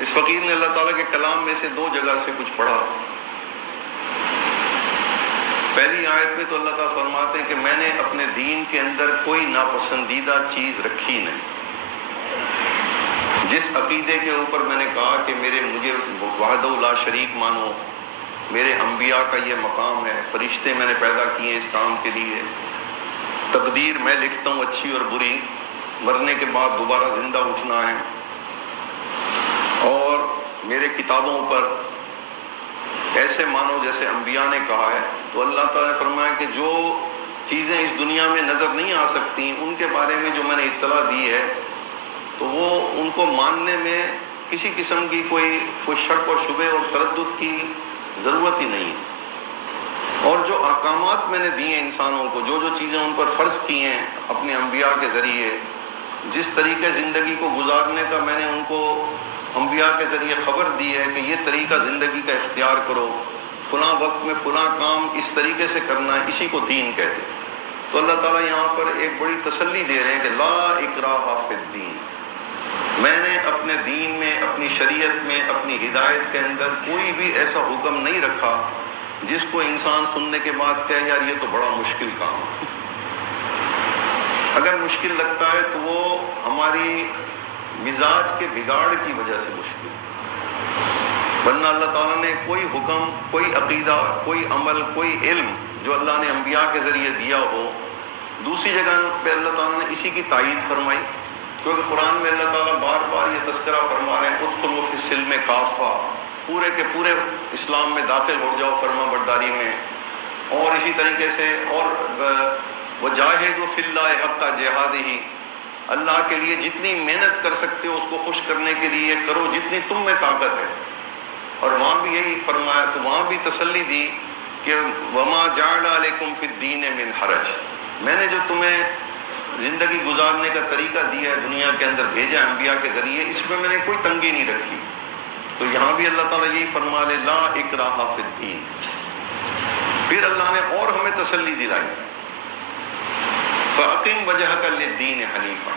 اس فقیر نے اللہ تعالیٰ کے کلام میں سے 2 جگہ سے کچھ پڑھا. پہلی آیت میں تو اللہ تعالیٰ فرماتے ہیں کہ میں نے اپنے دین کے اندر کوئی ناپسندیدہ چیز رکھی نہیں. جس عقیدے کے اوپر میں نے کہا کہ مجھے وحدہ لا شریک مانو، میرے انبیاء کا یہ مقام ہے، فرشتے میں نے پیدا کیے اس کام کے لیے، تقدیر میں لکھتا ہوں اچھی اور بری، مرنے کے بعد دوبارہ زندہ اٹھنا ہے، اور میرے کتابوں پر ایسے مانو جیسے انبیاء نے کہا ہے. تو اللہ تعالیٰ نے فرمایا کہ جو چیزیں اس دنیا میں نظر نہیں آ سکتی ان کے بارے میں جو میں نے اطلاع دی ہے تو وہ ان کو ماننے میں کسی قسم کی کوئی شک اور شبہ اور تردد کی ضرورت ہی نہیں. اور جو احکامات میں نے دیے انسانوں کو، جو چیزیں ان پر فرض کی ہیں اپنے انبیاء کے ذریعے، جس طریقے زندگی کو گزارنے کا میں نے ان کو انبیاء کے ذریعے خبر دی ہے کہ یہ طریقہ زندگی کا اختیار کرو، فلاں وقت میں فلاں کام اس طریقے سے کرنا ہے، اسی کو دین کہتے ہیں. تو اللہ تعالیٰ یہاں پر ایک بڑی تسلی دے رہے ہیں کہ لا اکراہ فی الدین، میں نے اپنے دین میں، اپنی شریعت میں، اپنی ہدایت کے اندر کوئی بھی ایسا حکم نہیں رکھا جس کو انسان سننے کے بعد کہے یار یہ تو بڑا مشکل کام ہے. اگر مشکل لگتا ہے تو وہ ہماری مزاج کے بگاڑ کی وجہ سے مشکل، ورنہ اللہ تعالیٰ نے کوئی حکم، کوئی عقیدہ، کوئی عمل، کوئی علم جو اللہ نے انبیاء کے ذریعے دیا ہو، دوسری جگہ پہ اللہ تعالیٰ نے اسی کی تائید فرمائی. کیونکہ قرآن میں اللہ تعالیٰ بار بار یہ تذکرہ فرما رہے ہیں ادخلوا فی السلم کافہ، پورے کے پورے اسلام میں داخل ہو جاؤ فرما برداری میں. اور اسی طریقے سے اور وجاہدوا فی اللہ حق جہادہ، اللہ کے لیے جتنی محنت کر سکتے ہو اس کو خوش کرنے کے لیے کرو جتنی تم میں طاقت ہے. اور وہاں بھی یہی فرمایا، تو وہاں بھی تسلی دی کہ وما جعل علیکم فی الدین من حرج، میں نے جو تمہیں زندگی گزارنے کا طریقہ دیا ہے دنیا کے اندر بھیجا انبیاء کے ذریعے، اس میں میں نے کوئی تنگی نہیں رکھی. تو یہاں بھی اللہ تعالیٰ یہی فرما لے لا اکراہ فی الدین. پھر اللہ نے اور ہمیں تسلی دلائی فَأَقِمْ وَجْهَكَ لِلدِّينِ حَنِيفًا،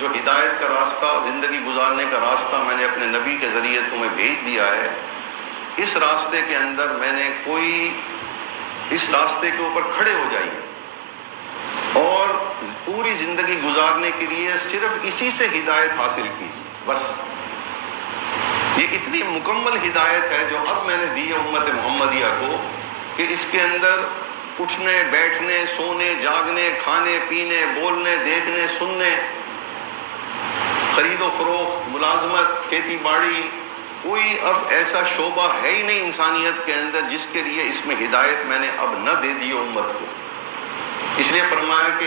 جو ہدایت کا راستہ، زندگی گزارنے کا راستہ میں نے اپنے نبی کے ذریعے تمہیں بھیج دیا ہے، اس راستے کے اندر میں نے اس راستے کے اوپر کھڑے ہو جائیے اور پوری زندگی گزارنے کے لیے صرف اسی سے ہدایت حاصل کی. بس یہ اتنی مکمل ہدایت ہے جو اب میں نے دی ہے امت محمدیہ کو کہ اس کے اندر اٹھنے، بیٹھنے، سونے، جاگنے، کھانے، پینے، بولنے، دیکھنے، سننے، خرید و فروخت، ملازمت، کھیتی باڑی، کوئی اب ایسا شعبہ ہے ہی نہیں انسانیت کے اندر جس کے لیے اس میں ہدایت میں نے اب نہ دے دی امت کو. اس لیے فرمایا کہ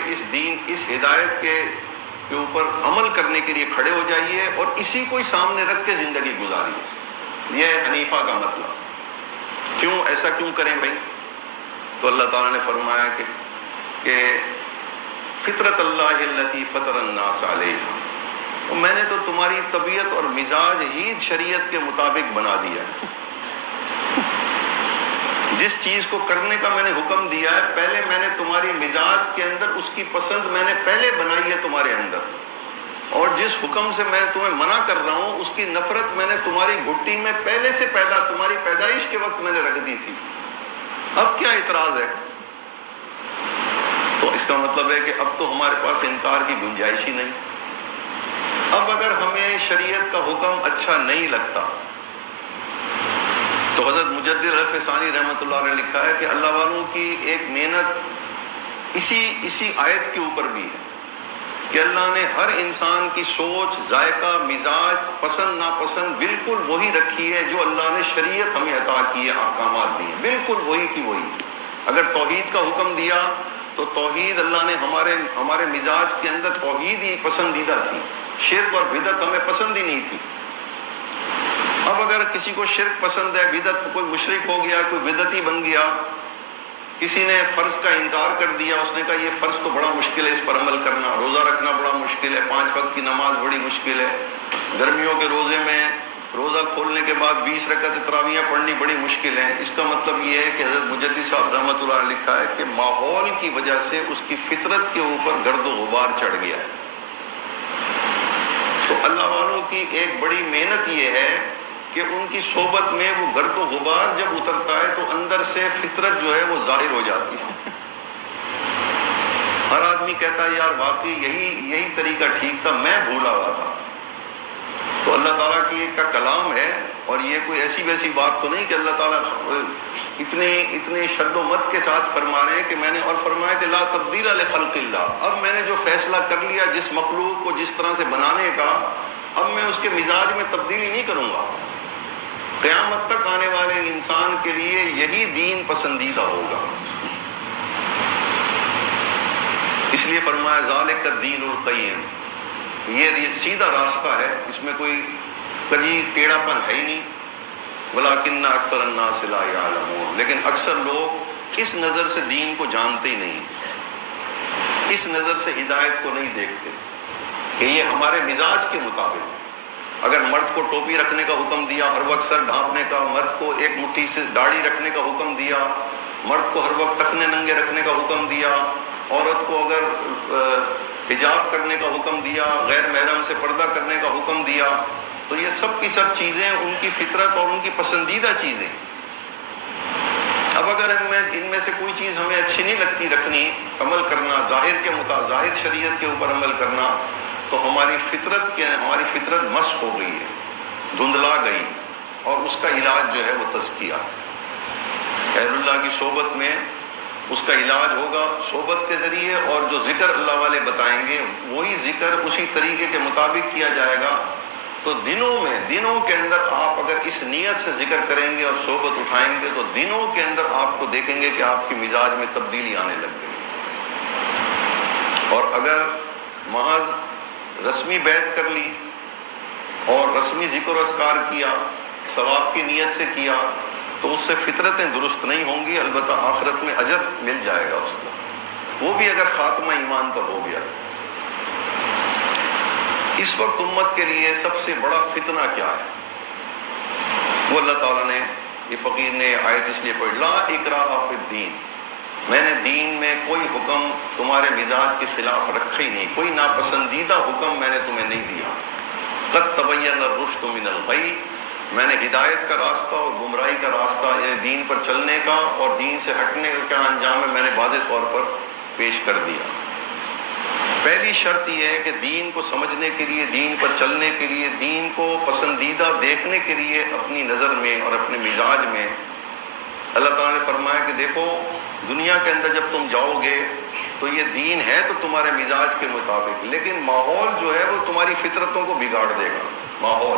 اس ہدایت کے اوپر عمل کرنے کے لیے کھڑے ہو جائیے اور اسی کو ہی سامنے رکھ کے زندگی گزاریے. یہ ہے حنیفہ کا مطلب. کیوں ایسا کیوں کریں بھائی؟ تو اللہ تعالیٰ نے فرمایا کہ فطرت اللہ التی فطر الناس علیہا، تو میں نے تو تمہاری طبیعت اور مزاج ہی شریعت کے مطابق بنا دیا ہے. جس چیز کو کرنے کا میں نے حکم دیا ہے پہلے میں نے تمہاری مزاج کے اندر اس کی پسند میں نے پہلے بنائی ہے تمہارے اندر، اور جس حکم سے میں تمہیں منع کر رہا ہوں اس کی نفرت میں نے تمہاری گھٹی میں پہلے سے تمہاری پیدائش کے وقت میں نے رکھ دی تھی. اب کیا اعتراض ہے؟ تو اس کا مطلب ہے کہ اب تو ہمارے پاس انکار کی گنجائش ہی نہیں. اب اگر ہمیں شریعت کا حکم اچھا نہیں لگتا تو حضرت مجدد الحلف ثانی رحمۃ اللہ نے لکھا ہے کہ اللہ والوں کی ایک محنت اسی آیت کے اوپر بھی ہے کہ اللہ نے ہر انسان کی سوچ، ذائقہ، مزاج، پسند ناپسند بالکل وہی رکھی ہے جو اللہ نے شریعت ہمیں عطا کی ہے، احکامات دیے بالکل وہی کی وہی. اگر توحید کا حکم دیا تو توحید اللہ نے ہمارے مزاج کے اندر توحید ہی پسندیدہ تھی، شرک اور بدعت ہمیں پسند ہی نہیں تھی. اب اگر کسی کو شرک پسند ہے، بدعت، کوئی مشرک ہو گیا، کوئی بدعتی بن گیا، کسی نے فرض کا انکار کر دیا، اس نے کہا یہ فرض تو بڑا مشکل ہے اس پر عمل کرنا، روزہ رکھنا بڑا مشکل ہے، 5 وقت کی نماز بڑی مشکل ہے، گرمیوں کے روزے میں روزہ کھولنے کے بعد 20 رکعت تراویحیں پڑھنی بڑی مشکل ہے. اس کا مطلب یہ ہے کہ حضرت مجدد صاحب رحمۃ اللہ نے لکھا ہے کہ ماحول کی وجہ سے اس کی فطرت کے اوپر گرد و غبار چڑھ گیا ہے. تو اللہ والوں کی بڑی محنت یہ ہے کہ ان کی صحبت میں وہ گرد و غبار جب اترتا ہے تو اندر سے فطرت جو ہے وہ ظاہر ہو جاتی ہے. ہر آدمی کہتا ہے یار واقعی یہی طریقہ ٹھیک تھا، میں بھولا ہوا تھا. تو اللہ تعالیٰ کی کا کلام ہے، اور یہ کوئی ایسی ویسی بات تو نہیں کہ اللہ تعالیٰ اتنے شد و مت کے ساتھ فرما رہے ہیں کہ میں نے اور فرمایا کہ لا تبدیل لخلق اللہ. اب میں نے جو فیصلہ کر لیا جس مخلوق کو جس طرح سے بنانے کا، اب میں اس کے مزاج میں تبدیلی نہیں کروں گا. قیامت تک آنے والے انسان کے لیے یہی دین پسندیدہ ہوگا. اس لیے فرمایا ذالک الدین القیم، یہ سیدھا راستہ ہے، اس میں کوئی کجی ٹیڑھا پن ہے ہی نہیں. ولیکن اکثر الناس لا یعلمون، لیکن اکثر لوگ اس نظر سے دین کو جانتے ہی نہیں، اس نظر سے ہدایت کو نہیں دیکھتے کہ یہ ہمارے مزاج کے مطابق. اگر مرد کو ٹوپی رکھنے کا حکم دیا، ہر وقت سر ڈھانپنے کا، مرد کو ایک مٹھی سے داڑھی رکھنے کا حکم دیا، مرد کو ہر وقت ٹخنے ننگے رکھنے کا حکم دیا، عورت کو اگر حجاب کرنے کا حکم دیا، غیر محرم سے پردہ کرنے کا حکم دیا، تو یہ سب کی سب چیزیں ان کی فطرت اور ان کی پسندیدہ چیزیں. اب اگر ان میں سے کوئی چیز ہمیں اچھی نہیں لگتی رکھنی، عمل کرنا، ظاہر شریعت کے اوپر عمل کرنا، تو ہماری فطرت مسخ ہو گئی ہے، دھندلا گئی، اور اس کا علاج جو ہے وہ تزکیہ. اہل اللہ کی صحبت میں اس کا علاج ہوگا صحبت کے ذریعے، اور جو ذکر اللہ والے بتائیں گے وہی ذکر اسی طریقے کے مطابق کیا جائے گا. تو دنوں کے اندر آپ اگر اس نیت سے ذکر کریں گے اور صحبت اٹھائیں گے، تو دنوں کے اندر آپ کو دیکھیں گے کہ آپ کے مزاج میں تبدیلی آنے لگ گئی. اور اگر محض رسمی بیعت کر لی اور رسمی ذکر و اذکار کیا، ثواب کی نیت سے کیا، تو اس سے فطرتیں درست نہیں ہوں گی. البتہ آخرت میں اجر مل جائے گا اس کو، وہ بھی اگر خاتمہ ایمان پر ہو گیا. اس وقت امت کے لیے سب سے بڑا فتنہ کیا ہے؟ وہ اللہ تعالیٰ نے، یہ فقیر نے آیت اس لیے پڑھی، لا اکراہ فی الدین، میں نے دین میں کوئی حکم تمہارے مزاج کے خلاف رکھا ہی نہیں، کوئی ناپسندیدہ حکم میں نے تمہیں نہیں دیا. قد تبین الرشد من الغی، میں نے ہدایت کا راستہ اور گمراہی کا راستہ، یعنی دین پر چلنے کا اور دین سے ہٹنے کا کیا انجام ہے، میں نے واضح طور پر پیش کر دیا. پہلی شرط یہ ہے کہ دین کو سمجھنے کے لیے، دین پر چلنے کے لیے، دین کو پسندیدہ دیکھنے کے لیے اپنی نظر میں اور اپنے مزاج میں اللہ تعالیٰ نے فرمایا کہ دیکھو دنیا کے اندر جب تم جاؤ گے تو یہ دین ہے تو تمہارے مزاج کے مطابق، لیکن ماحول جو ہے وہ تمہاری فطرتوں کو بگاڑ دے گا. ماحول